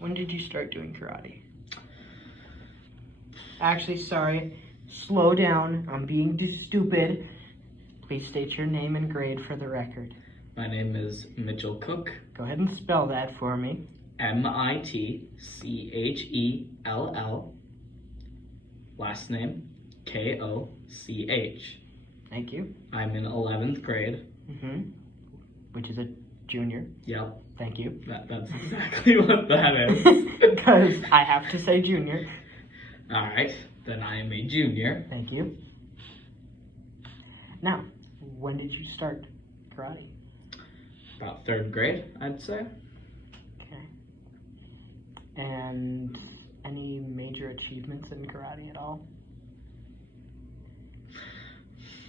When did you start doing karate? Actually, sorry. Slow down. I'm being stupid. Please state your name and grade for the record. My name is Mitchell Cook. Go ahead and spell that for me. Mitchell. Last name Koch. Thank you. I'm in 11th grade. Which is a junior. Yep, Thank you. that's exactly what that is. Because I have to say junior. All right, then I am a junior. Thank you. Now, when did you start karate? About 3rd grade, I'd say. Okay. And any major achievements in karate at all?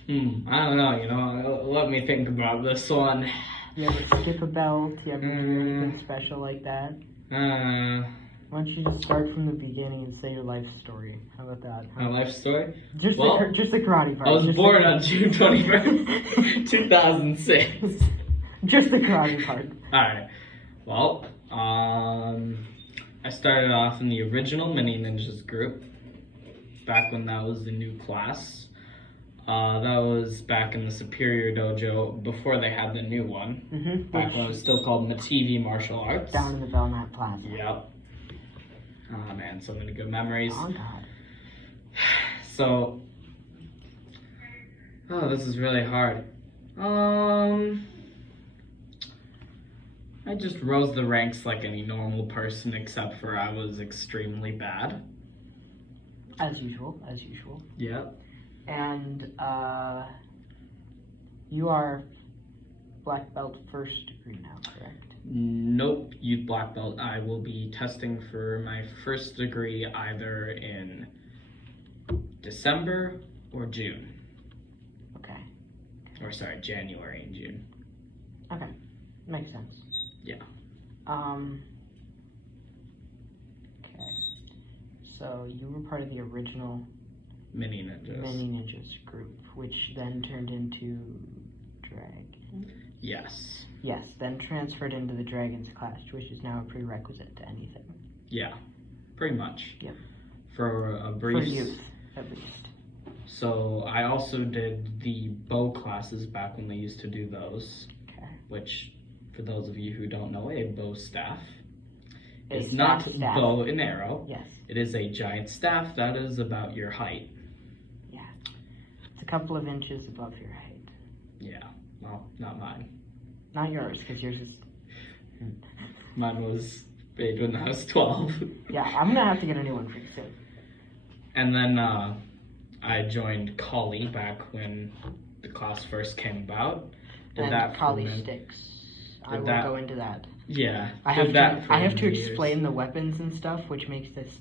I don't know, let me think about this one. You ever skip a belt? You ever do anything special like that? Why don't you just start from the beginning and say your life story? How about that? My life story? Just the karate part. I was Just born on June 21st, 2006. Just the karate part. Alright, well, I started off in the original Mini Ninjas group, back when that was the new class. That was back in the Superior Dojo, before they had the new one. Back when it was still called Mativi Martial Arts. Down in the Belknap Plaza. Yep. Oh man, so many good memories. Oh God. So, this is really hard. I just rose the ranks like any normal person, except for I was extremely bad. As usual. Yep. And you are black belt 1st degree now, correct? Nope, youth black belt. I will be testing for my 1st degree either in December or June. Okay. Or sorry, January and June. Okay, makes sense. Yeah. Okay. So you were part of the original Mini Ninjas. Mini Ninjas group, which then turned into Dragon. Yes. Yes, then transferred into the Dragons class, which is now a prerequisite to anything. Yeah, pretty much. Yep. For a brief... For youth, at least. So I also did the bow classes back when they used to do those. Okay. Which, for those of you who don't know, a bow staff is staff not staff. bow and arrow. Yes. It is a giant staff that is about your height. Yeah. It's a couple of inches above your height. Yeah. Well, not mine. Not yours, because yours is... Mine was made when I was 12. Yeah, I'm going to have to get a new one pretty soon. And then I joined Kali back when the class first came about. And Kali sticks. I will go into that. Yeah. I have to explain the weapons and stuff, which makes this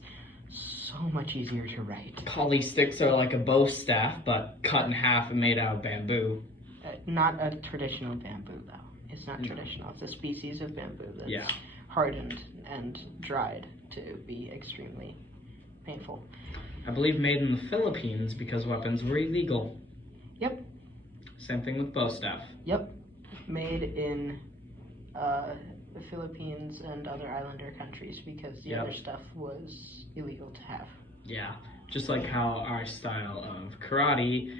so much easier to write. Kali sticks are like a bow staff, but cut in half and made out of bamboo. Not a traditional bamboo, though. It's not traditional. It's a species of bamboo that's hardened and dried to be extremely painful. I believe made in the Philippines because weapons were illegal. Yep. Same thing with bow staff. Yep. Made in the Philippines and other islander countries because the other stuff was illegal to have. Yeah. Just like how our style of karate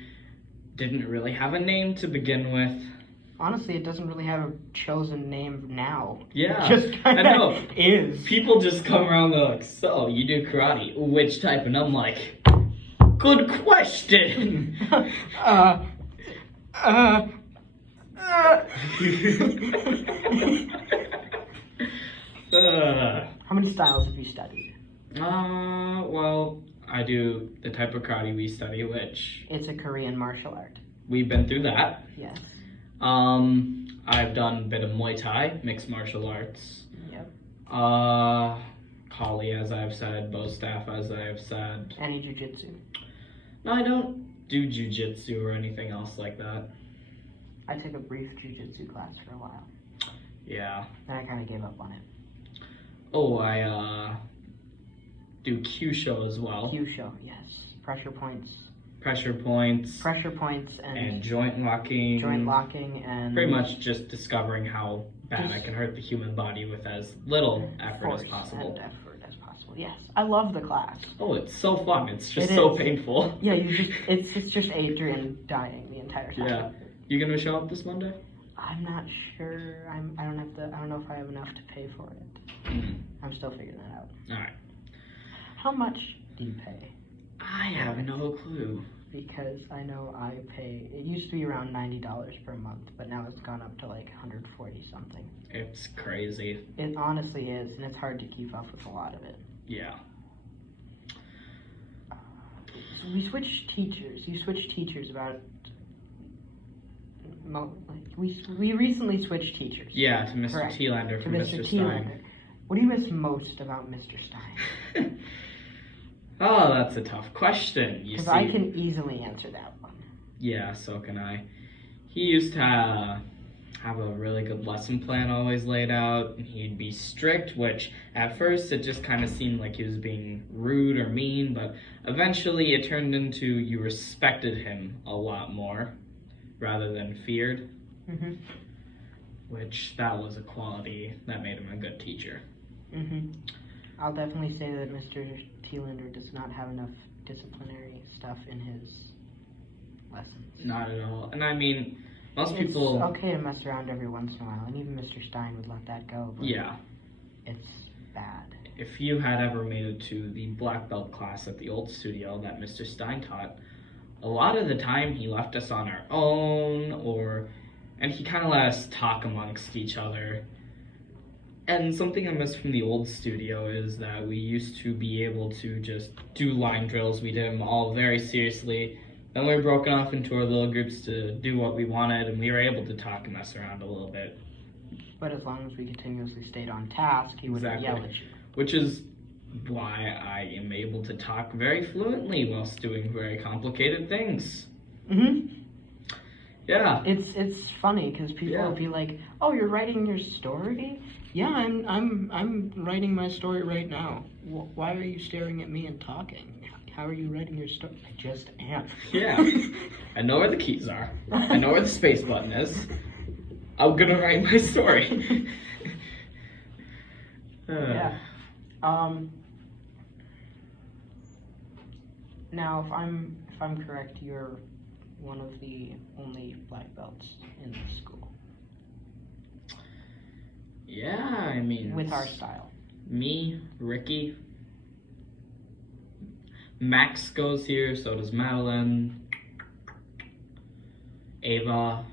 didn't really have a name to begin with. Honestly, it doesn't really have a chosen name now. Yeah, it just kind of is. People just come around and they're like, so, you do karate, which type? And I'm like, good question! How many styles have you studied? Well, I do the type of karate we study, which... It's a Korean martial art. We've been through that. Yes. I've done a bit of Muay Thai, mixed martial arts. Yep. Kali, as I've said, bow staff, as I've said. Any jiu-jitsu? No, I don't do jiu-jitsu or anything else like that. I took a brief jiu-jitsu class for a while. Yeah. Then I kind of gave up on it. Oh, I do Kyusho as well. Kyusho, yes. Pressure points. Pressure points and joint locking. Joint locking and pretty much just discovering how bad. I can hurt the human body with as little effort as possible. Yes, I love the class. Oh, it's so fun. It's just so painful. Yeah, it's just Adrian dying the entire time. Yeah. You gonna show up this Monday? I'm not sure. I don't know if I have enough to pay for it. I'm still figuring that out. All right. How much do you pay? I have no clue. Because I know I pay. It used to be around $90 per month, but now it's gone up to like 140 something. It's crazy. It honestly is, and it's hard to keep up with a lot of it. Yeah. So we switched teachers. You switched teachers about. We recently switched teachers. Yeah, to Mr. Correct. Thielander from Mr. Stein. What do you miss most about Mr. Stein? Oh, that's a tough question. Because I can easily answer that one. Yeah, so can I. He used to have a really good lesson plan always laid out, and he'd be strict, which at first it just kind of seemed like he was being rude or mean, but eventually it turned into you respected him a lot more rather than feared, which that was a quality that made him a good teacher. I'll definitely say that Mr. Thielander does not have enough disciplinary stuff in his lessons. Not at all. And I mean, most people... It's okay to mess around every once in a while, and even Mr. Stein would let that go, but yeah, it's bad. If you had ever made it to the black belt class at the old studio that Mr. Stein taught, a lot of the time he left us on our own, and he kind of let us talk amongst each other. And something I miss from the old studio is that we used to be able to just do line drills. We did them all very seriously. Then we were broken off into our little groups to do what we wanted, and we were able to talk and mess around a little bit. But as long as we continuously stayed on task, he wouldn't yell at you. Which is why I am able to talk very fluently whilst doing very complicated things. Yeah. It's funny because people will be like, "Oh, you're writing your story?" Yeah, I'm writing my story right now. Why are you staring at me and talking? How are you writing your story? I just am. Yeah. I know where the keys are. I know where the space button is. I'm gonna write my story. Yeah. Now, if I'm correct, you're one of the only black belts in the school. Yeah, I mean... With our style. Me, Ricky. Max goes here, so does Madeline. Ava.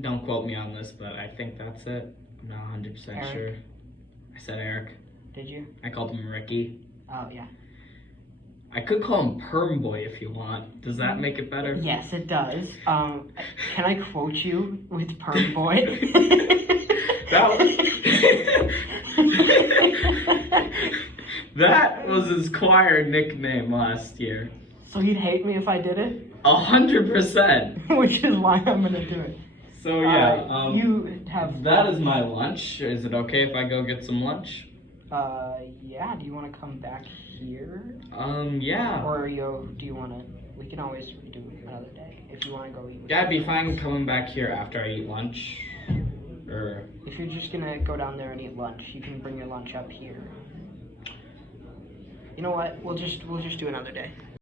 Don't quote me on this, but I think that's it. I'm not 100% sure. I said Eric. Did you? I called him Ricky. Oh, yeah. I could call him Perm Boy if you want. Does that make it better? Yes, it does. Can I quote you with Perm Boy? That was his choir nickname last year. So he'd hate me if I did it? 100%. Which is why I'm gonna do it. So yeah, you have... That is my lunch. Is it okay if I go get some lunch? Yeah. Do you want to come back here? Yeah. Or do you want to... We can always do it another day if you want to go eat with Yeah, I'd be fine coming back here after I eat lunch. Or... If you're just gonna go down there and eat lunch, you can bring your lunch up here. You know what? We'll just do another day.